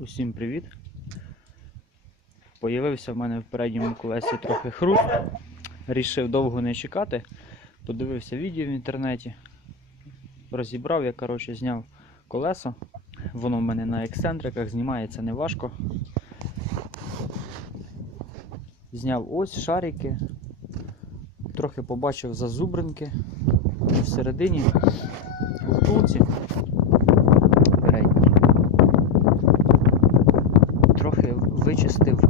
Усім привіт! Появився в мене в передньому колесі трохи хруст. Рішив довго не чекати. Подивився відео в інтернеті. Розібрав, я зняв колесо. Воно в мене на ексцентриках, знімається неважко. Зняв ось шарики. Трохи побачив зазубринки. І всередині втулці передній. Трохи вичистив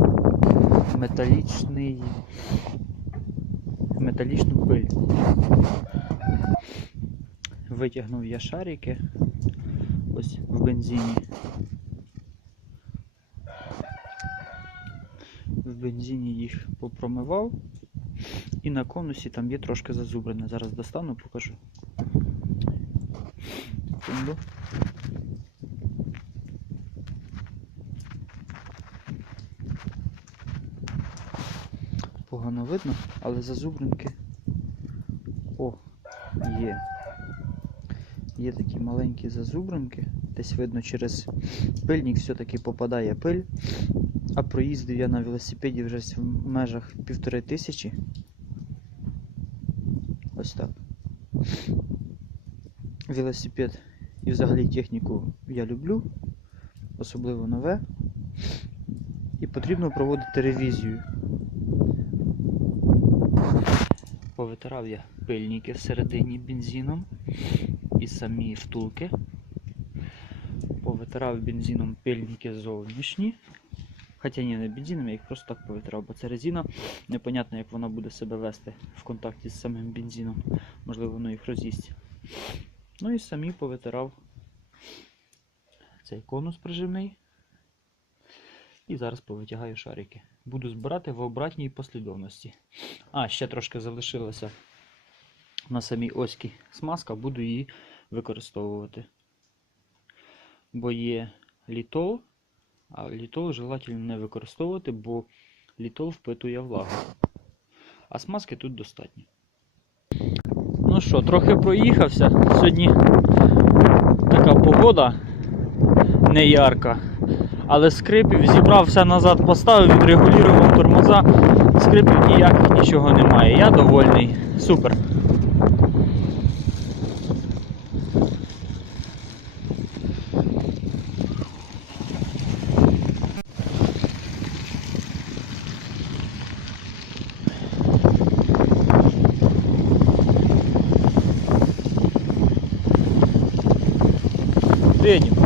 металічну пиль. Витягнув я шарики ось в бензині. В бензині їх попромивав. І на конусі там є трошки зазубрене. Зараз достану, покажу. Секунду. Погано видно, але зазубринки є. Є такі маленькі зазубринки. Десь видно, через пильник все-таки попадає пиль. А проїздив я на велосипеді вже в межах 1500. Ось так. Велосипед і взагалі техніку я люблю, особливо нове. І потрібно проводити ревізію. Повитирав я пильники всередині бензином і самі втулки. Повитирав бензином пильники зовнішні. Хоча ні, не бензином, я їх просто так повитирав, бо це резина. Непонятно, як вона буде себе вести в контакті з самим бензином. Можливо, воно їх роз'їсть. Ну і самі повитирав цей конус прижимний. І зараз повитягаю шарики. Буду збирати в обратній послідовності. Ще трошки залишилося на самій оські смазка, буду її використовувати. Бо є літол, а літол желательно не використовувати, бо літол впитує влагу. А смазки тут достатньо. Ну що, трохи проїхався. Сьогодні така погода не ярка. Але скрипів зібрав, все назад поставив, відрегулював тормоза. Скрипів ніяких, нічого немає. Я довольний. Супер. Едем.